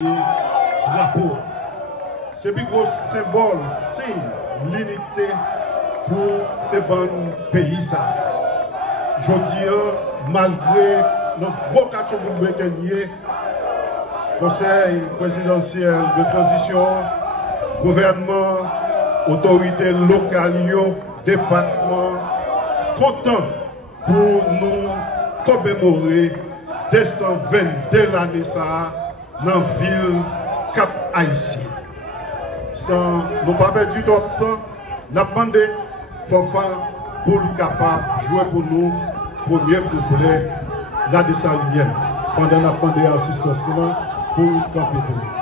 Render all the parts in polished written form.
drapeau. C'est un gros symbole, signe l'unité pour le bon pays. Je dis, malgré notre gros catch Conseil présidentiel de transition, gouvernement, autorités locales, département, content pour nous commémorer 222 l'année dans la ville Cap Haïtien. Sans nous pas perdre du temps, nous avons demandé fanfare pour le capable jouer pour nous, premier couplet, la descalienne. Pendant la pandémie assistance pour le camper pour nous.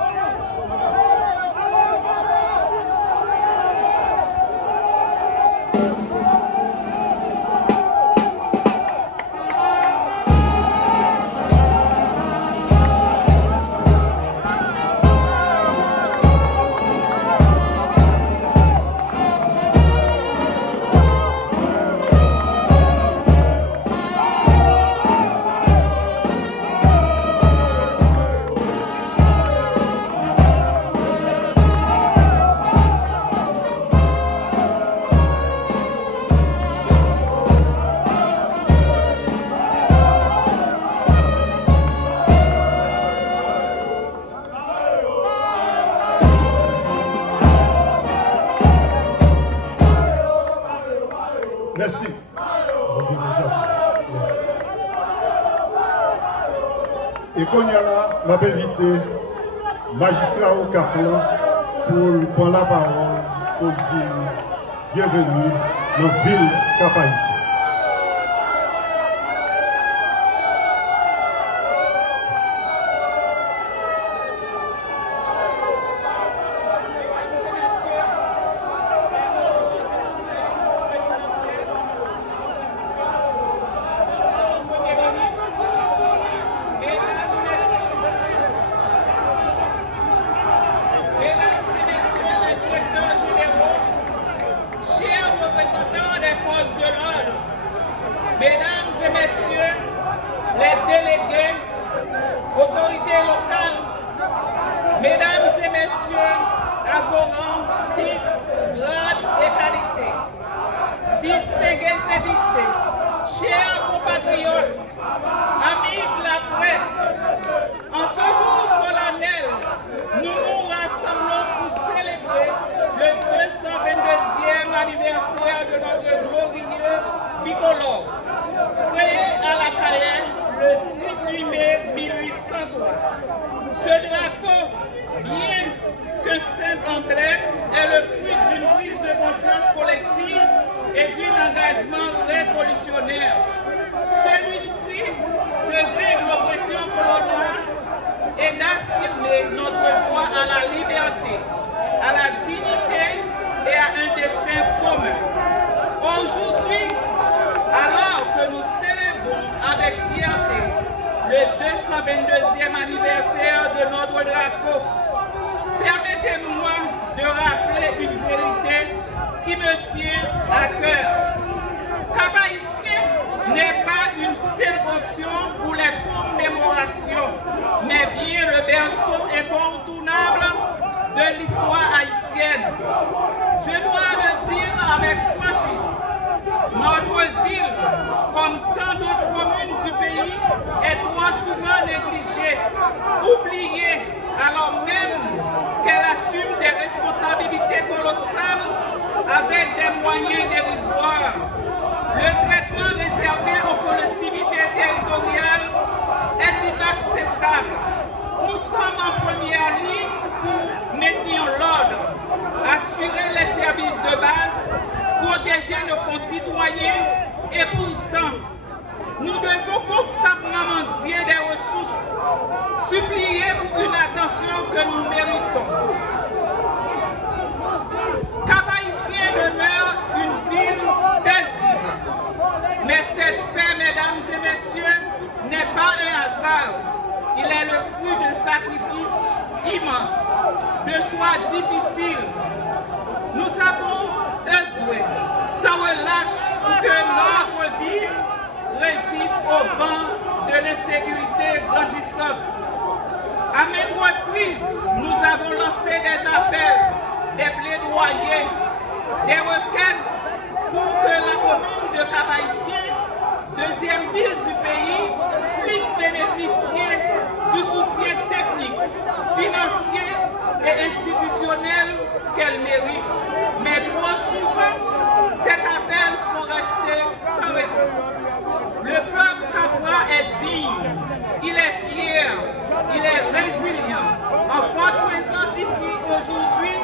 Merci. Merci. Et qu'on y a là, on va inviter magistrat au Caplan pour prendre la parole, pour dire bienvenue dans la ville Cap Haïtien. Représentants des forces de l'ordre, mesdames et messieurs, les délégués, autorités locales, mesdames et messieurs, avocats, titres, grades et qualités, distingués invités, chers compatriotes, amis de la presse, en ce jour solennel, nous nous rassemblons pour célébrer le 222e anniversaire de notre glorieux bicolore, créé à la Cayenne le 18 mai 1803. Ce drapeau, bien que simple en trait, est le fruit d'une prise de conscience collective et d'un engagement révolutionnaire. Celui-ci de vaincre l'oppression coloniale et d'affirmer notre droit à la liberté, à la dignité et à un destin commun. Aujourd'hui, alors que nous célébrons avec fierté le 222e anniversaire de notre drapeau, permettez-moi de rappeler une vérité qui me tient à cœur. Cap Haïtien n'est pas une célébration pour les commémorations, mais bien le berceau incontournable de l'histoire haïtienne. Je dois le dire avec franchise, notre ville, comme tant d'autres communes du pays, est trop souvent négligée, oubliée, alors même qu'elle assume des responsabilités colossales avec des moyens dérisoires. Le traitement réservé aux collectivités territoriales est inacceptable. Nous sommes en première ligne pour maintenir l'ordre, assurer les services de base, protéger nos concitoyens et pourtant, nous devons constamment mendier des ressources, supplier pour une attention que nous méritons. Cap Haïtien demeure une ville paisible, mais cette paix, mesdames et messieurs, n'est pas un hasard. Il est le fruit de sacrifices immenses, de choix difficiles. Nous avons œuvré sans relâche pour que notre vie résiste au vent de l'insécurité grandissante. À maintes reprises, nous avons lancé des appels, des plaidoyers, des requêtes pour que la commune de Cap-Haïtien, deuxième ville du pays, puisse bénéficier du soutien technique, financier et institutionnel qu'elle mérite. Mais trop souvent, ces appels sont restés sans réponse. Le peuple capois est digne, il est fier, il est résilient. En forte présence ici aujourd'hui,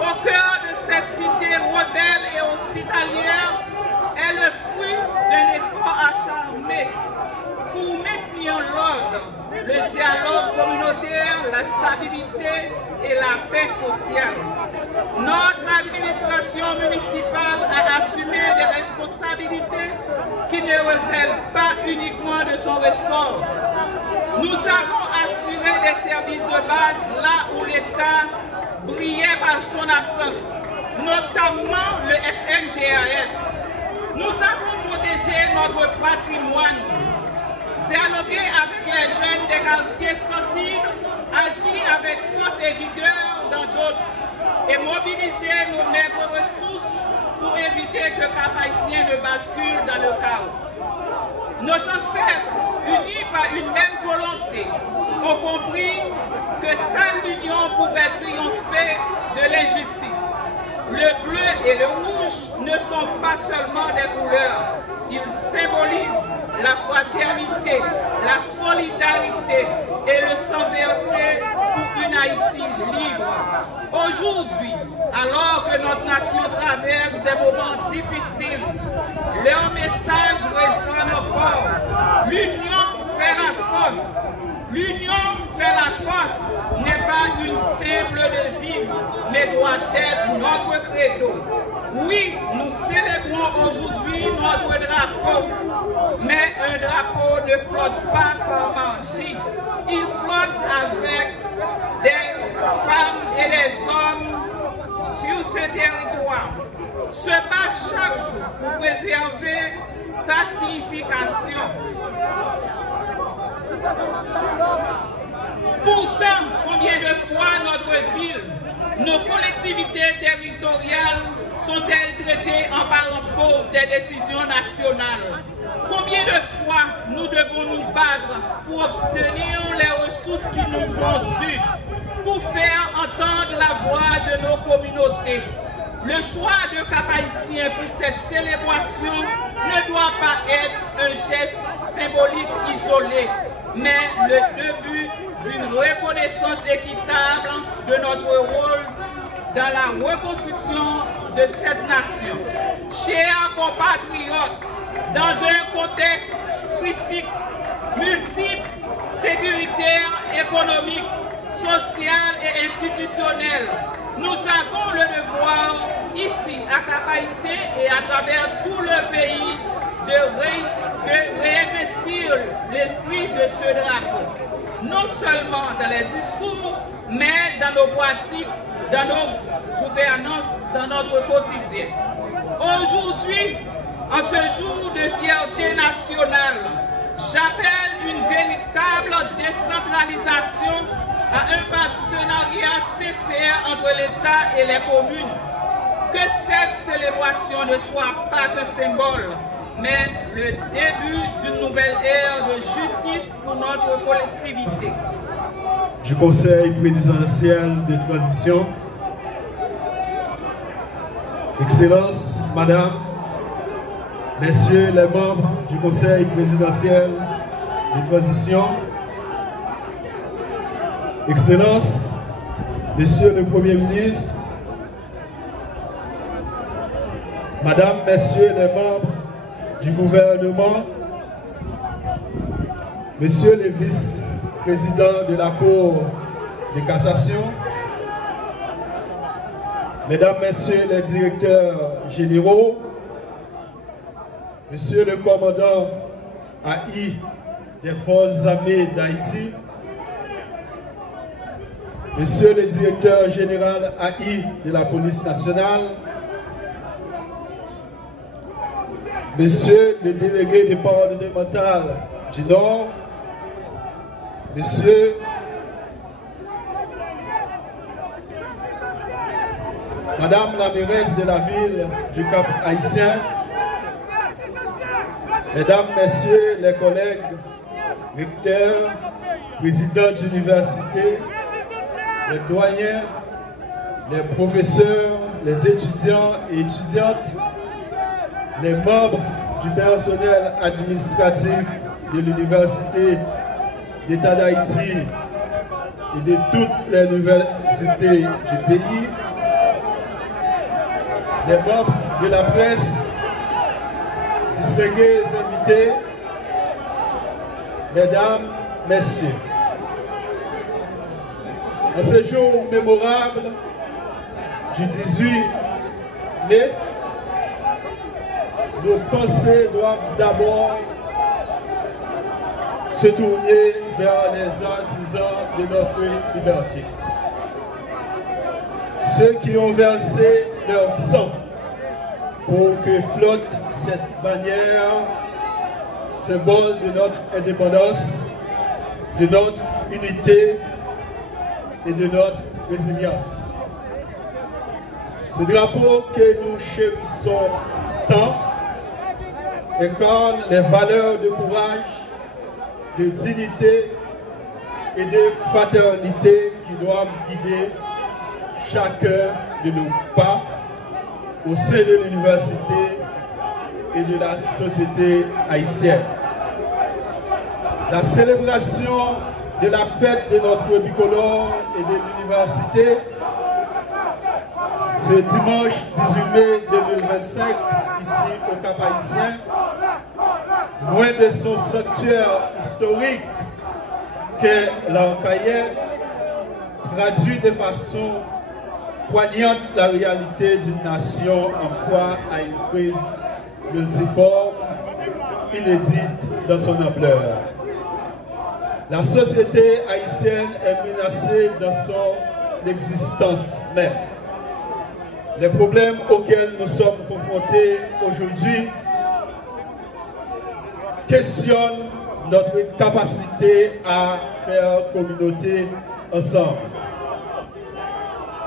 au cœur de cette cité rebelle et hospitalière, est le fruit d'un effort acharné pour maintenir l'ordre, le dialogue communautaire, la stabilité et la paix sociale. Notre administration municipale a assumé des responsabilités qui ne relèvent pas uniquement de son ressort. Nous avons assuré des services de base là où l'État brillait par son absence, notamment le SNGRS. Nous avons protégé notre patrimoine, dialogué avec les jeunes des quartiers sensibles, agi avec force et vigueur dans d'autres et mobilisé nos maigres ressources pour éviter que Cap-Haïtien ne bascule dans le chaos. Nos ancêtres, unis par une même volonté, ont compris que seule l'union pouvait triompher de l'injustice. Le bleu et le rouge ne sont pas seulement des couleurs, ils symbolisent la fraternité, la solidarité et le sang versé pour une Haïti libre. Aujourd'hui, alors que notre nation traverse des moments difficiles, leur message résonne encore. L'union fait la force. L'union fait la force n'est pas une simple devise, mais doit être notre credo. Oui, nous célébrons aujourd'hui notre drapeau, mais un drapeau ne flotte pas comme magie. Il flotte avec des femmes et des hommes sur ce territoire. Se battre chaque jour pour préserver sa signification. Pourtant, combien de fois notre ville, nos collectivités territoriales sont-elles traitées en parents pauvres des décisions nationales? Combien de fois nous devons nous battre pour obtenir les ressources qui nous sont dues, pour faire entendre la voix de nos communautés? Le choix de Cap-Haïtien pour cette célébration ne doit pas être un geste symbolique isolé, mais le début d'une reconnaissance équitable de notre rôle dans la reconstruction de cette nation. Chers compatriotes, dans un contexte critique, multiple, sécuritaire, économique, social et institutionnel, nous avons le devoir, ici à Cap-Haïtien et à travers tout le pays, de réinvestir l'esprit de ce drapeau. Non seulement dans les discours, mais dans nos pratiques, dans nos gouvernances, dans notre quotidien. Aujourd'hui, en ce jour de fierté nationale, j'appelle une véritable décentralisation à un partenariat sincère entre l'État et les communes. Que cette célébration ne soit pas qu'un symbole, mais le début d'une nouvelle ère de justice pour notre collectivité. Du Conseil présidentiel de transition, Excellences, Madame, Messieurs les membres du Conseil présidentiel de transition, Excellences, Monsieur le Premier ministre, Madame, Messieurs les membres du gouvernement, Messieurs les vice-présidents de la Cour de cassation, Mesdames, Messieurs les directeurs généraux, Monsieur le commandant AI des Forces armées d'Haïti, Monsieur le directeur général AI de la police nationale, Monsieur le délégué départemental du Nord, Monsieur Madame la mairesse de la ville du Cap Haïtien, Mesdames, Messieurs les collègues, recteurs, présidents d'université, les doyens, les professeurs, les étudiants et étudiantes, les membres du personnel administratif de l'Université d'État d'Haïti et de toutes les universités du pays, les membres de la presse, distingués invités, Mesdames, Messieurs. En ce jour mémorable du 18 mai, nos pensées doivent d'abord se tourner vers les artisans de notre liberté. Ceux qui ont versé leur sang pour que flotte cette bannière, symbole de notre indépendance, de notre unité et de notre résilience. Ce drapeau que nous chérissons tant incarne les valeurs de courage, de dignité et de fraternité qui doivent guider chacun de nos pas au sein de l'université et de la société haïtienne. La célébration de la fête de notre bicolore et de l'université ce dimanche 18 mai 2025 ici au Cap Haïtien, loin de son sanctuaire historique qu'est l'Arcaïen, traduit de façon poignante la réalité d'une nation en proie à une crise multiforme, inédite dans son ampleur. La société haïtienne est menacée dans son existence même. Les problèmes auxquels nous sommes confrontés aujourd'hui questionnent notre capacité à faire communauté ensemble.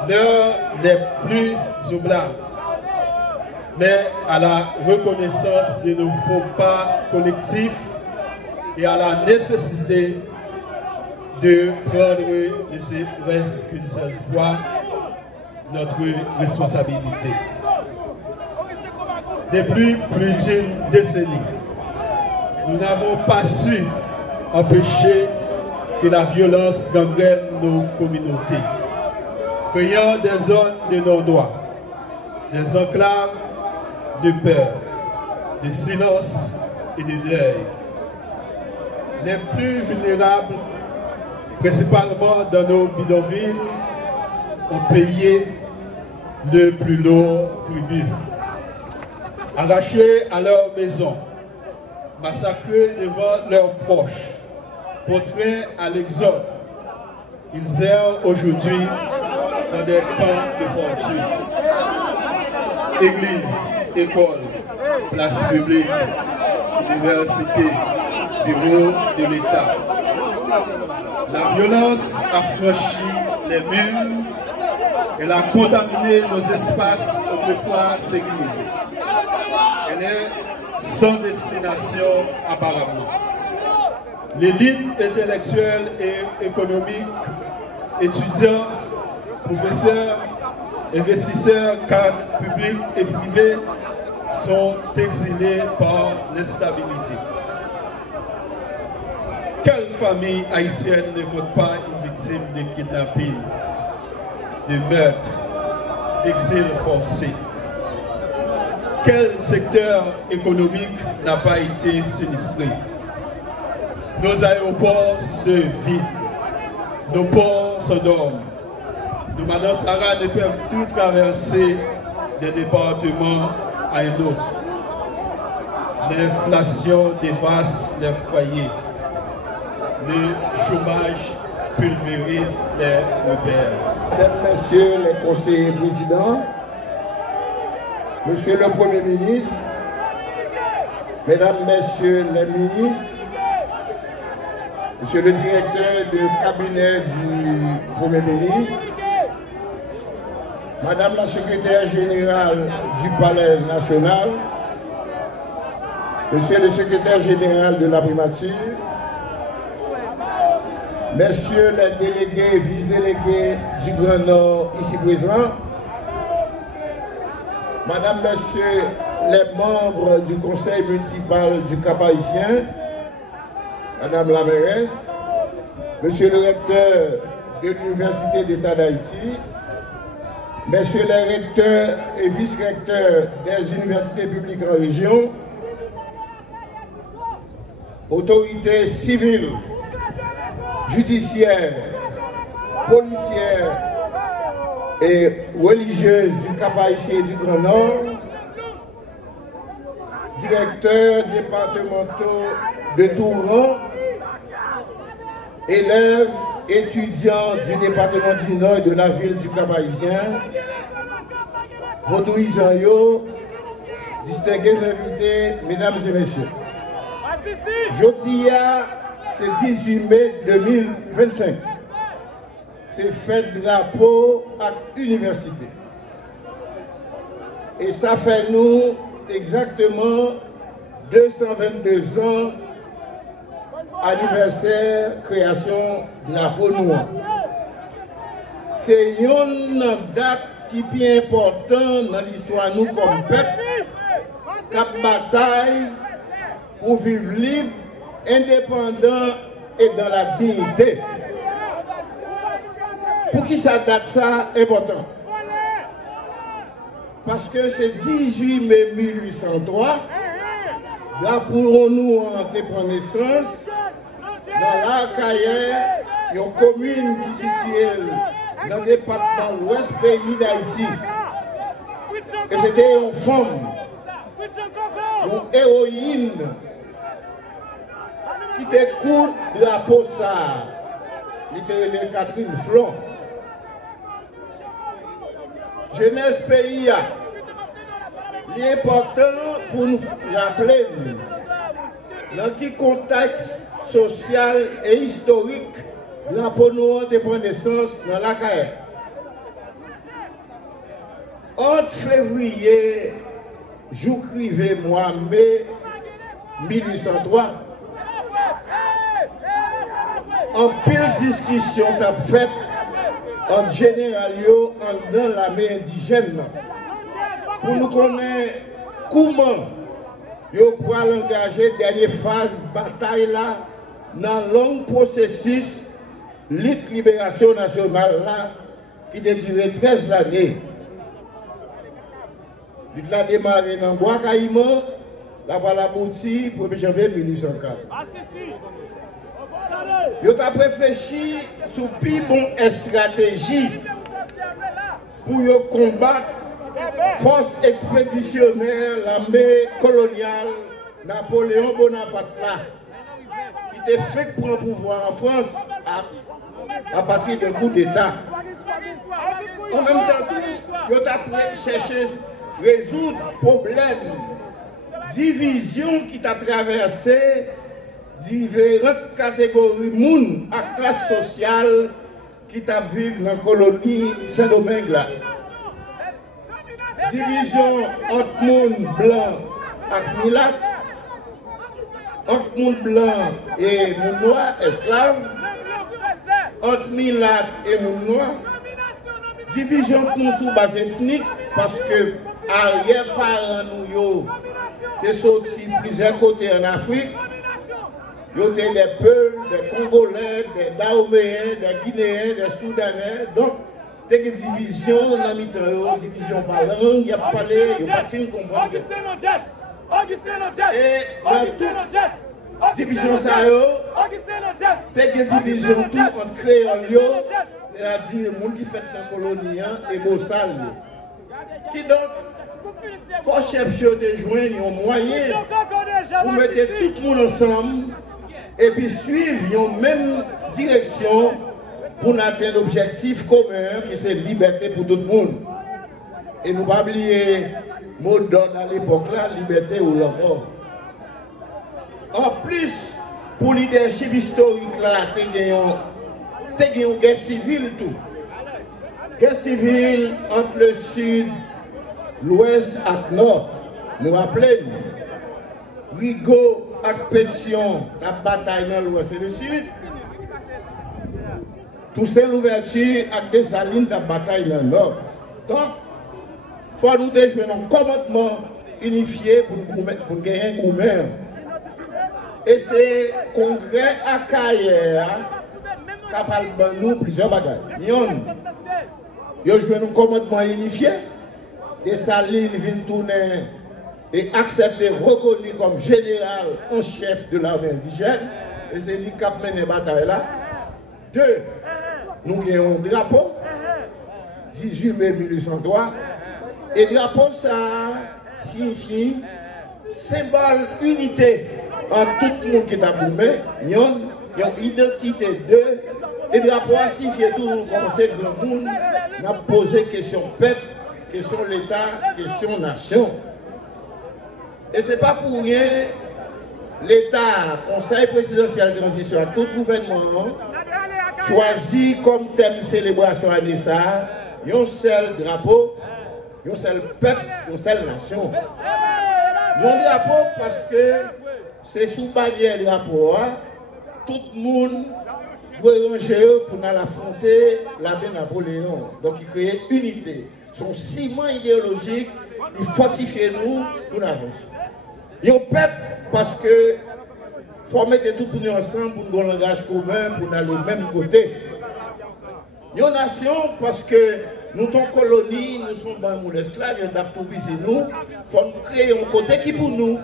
L'heure n'est plus au blâme, mais à la reconnaissance de nos faux pas collectifs et à la nécessité de prendre, ne serait-ce qu'une seule fois, notre responsabilité. Depuis plus d'une décennie, nous n'avons pas su empêcher que la violence gangrène nos communautés, créant des zones de non-droit, des enclaves de peur, de silence et de deuil. Les plus vulnérables, principalement dans nos bidonvilles, ont payé le plus lourd tribut. Arrachés à leur maison, massacrés devant leurs proches, contraints à l'exode, ils errent aujourd'hui dans des camps de fortune. Églises, écoles, places publiques, universités, bureaux de l'État. La violence a franchi les murs. Elle a contaminé nos espaces autrefois sécurisés. Elle est sans destination apparemment. L'élite intellectuelle et économique, étudiants, professeurs, investisseurs, cadres publics et privés sont exilés par l'instabilité. Quelle famille haïtienne ne vote pas une victime de kidnapping, de meurtre, d'exil forcé? Quel secteur économique n'a pas été sinistré? Nos aéroports se vident, nos ports s'endorment. Nos Madame Sarah ne peuvent tout traverser d'un département à un autre. L'inflation dévaste les foyers. Le chômage pulvérise les repères. Mesdames, Messieurs les conseillers présidents, Monsieur le Premier ministre, Mesdames, Messieurs les ministres, Monsieur le directeur du cabinet du Premier ministre, Madame la secrétaire générale du Palais national, Monsieur le secrétaire général de la primature, Messieurs les délégués et vice-délégués du Grand Nord ici présents, Madame, Messieurs les membres du conseil municipal du Cap-Haïtien, Madame la mairesse, Monsieur le recteur de l'Université d'État d'Haïti, Messieurs les recteurs et vice-recteurs des universités publiques en région, autorités civiles, judiciaires, policières et religieuses du Cap-Haïtien et du Grand Nord, directeurs départementaux de tout rang, élèves, étudiants du département du Nord et de la ville du Cap-Haïtien, vaudouisants, distingués invités, mesdames et messieurs. Jeudi, c'est 18 mai 2025. C'est fête drapeau à l'université. Et ça fait nous exactement 222 ans anniversaire création drapeau noir. C'est une date qui est importante dans l'histoire nous comme peuple, cap bataille pour vivre libre, indépendant et dans la dignité. Pour qui ça date ça important? Parce que c'est 18 mai 1803, là pour nous entrer prendre naissance, dans la carrière, il y a une commune qui se situe dans le département ouest pays d'Haïti. Et c'était une femme, une héroïne, qui t'écoute de la Possard, littéralement Catherine Flon. Jeunesse pays, l'important pour nous rappeler dans quel contexte social et historique drapeau noir de prendre naissance dans la carrière. En février, jour crivé mois mai 1803, en pile discussion t'a faite entre généralio dans l'armée indigène pour nous connaître comment yo pourra l'engager dernière phase bataille là dans le long processus lutte libération nationale là qui a duré 13 années. Il a démarré dans Bois Caïman, la va abouti 1er janvier 1804. Yo t'a réfléchi sur plus bonne stratégie pour yo combattre force expéditionnaire, l'armée coloniale, Napoléon Bonaparte là, qui était fait pour le pouvoir en France à partir d'un coup d'État. En même temps, yo t'a cherché résoudre problème, division qui t'a traversé différentes catégories de monde à classe sociale qui t'a vécu dans la colonie Saint-Domingue là. Division entre monde blanc et mulat, entre monde blanc et monde noir, esclave, entre mulat et monde noir. Division sous base ethnique parce que arrière-parents nous sont sortis plusieurs côtés en Afrique. Il y a des Peuls, des Congolais, des Dahoméens, des Guinéens, des Soudanais. Donc, il y a des divisions dans le division par langue, il y a parlé, il n'y a pas de film comprendre. Et dans toute division, ça y est, il y a des divisions tout entre créoles, c'est-à-dire les gens qui font la colonie et Bossal. Qui donc, il faut chercher de joindre un moyen pour mettre tout le monde ensemble et puis suivre une même direction pour atteindre l'objectif commun qui c'est liberté pour tout le monde. Et nous ne pas oublier le mot d'ordre à l'époque là, liberté ou la mort. En plus, pour le leadership historique là, il y a une guerre civile tout. Guerre civile entre le sud, l'ouest et le nord. Nous rappelons, Rigaud et Pétion, la bataille dans l'ouest et le sud. Toussaint l'ouverture avec des salines, la bataille dans le nord. Donc, il faut nous jouer un commandement unifié pour gagner un gourmet. Et c'est le congrès à Carrière qui a parlé de nous plusieurs bagages. Ils ont joué un commandement unifié. Et Saline vient tourner et accepter, reconnu comme général en chef de l'armée indigène. Et c'est lui qui a mené la bataille là. 2. Nous avons un drapeau, 18 mai 1803. Et le drapeau, ça signifie symbole unité entre tout le monde qui est à Boumé. Il y a une identité d'eux. Et le drapeau a signifié tout le monde comme c'est grand monde. On a posé question peuple, question l'État, question nation. Et ce n'est pas pour rien l'État, Conseil présidentiel de transition, à tout gouvernement, choisit comme thème célébration à Nessa, un seul drapeau, un seul peuple, une seule nation. Un drapeau parce que c'est sous bannière drapeau, tout le monde doit ranger pour affronter l'abbé Napoléon. Donc il crée unité. Son ciment idéologique, il fortifie nous, nous avançons. Il y a un peuple parce que il faut mettre tout pour nous ensemble pour nous avoir un langage commun, pour aller au même côté. Il y a une nation parce que nous sommes colonie, nous sommes dans l'esclave, nous sommes nous. Il faut créer un côté qui pour nous.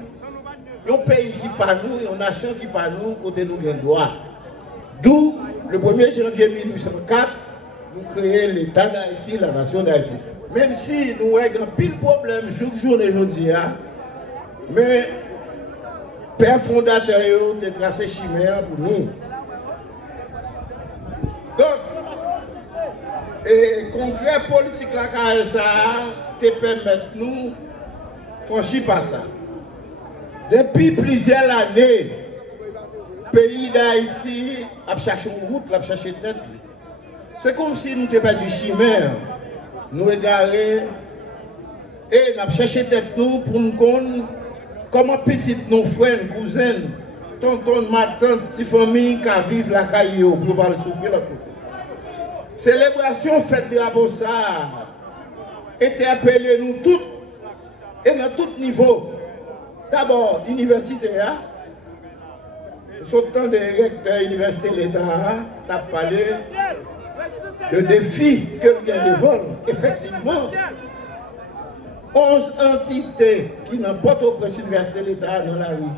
Il y a un pays qui par nous, il y a une nation qui par nous, côté nous avons droit. D'où, le 1er janvier 1804, nous créons l'État d'Haïti, la nation d'Haïti. Même si nous avons un pile problème, journée aujourd'hui, mais père fondateur a tracé chimère pour nous. Donc, et congrès politique là, ça te permet nous franchir par ça. Depuis plusieurs années, le pays d'Haïti a cherché une route, a cherché tête. C'est comme si nous n'étions pas du chimère. Nous égarés et nous avons cherché tête nous pour nous connaître comment petites nos frères, cousins, tonton, ma tante, petite famille qui vivent la caillou pour pas le souffrir l'autre côté. Célébration fête de la Bossa était appelée nous toutes et dans tout niveau. D'abord, université, sautant des recteurs de l'université de l'État, tu as parlé de défis que le gain devant. Effectivement, 11 entités qui n'ont pas au l'université de l'État dans la rue.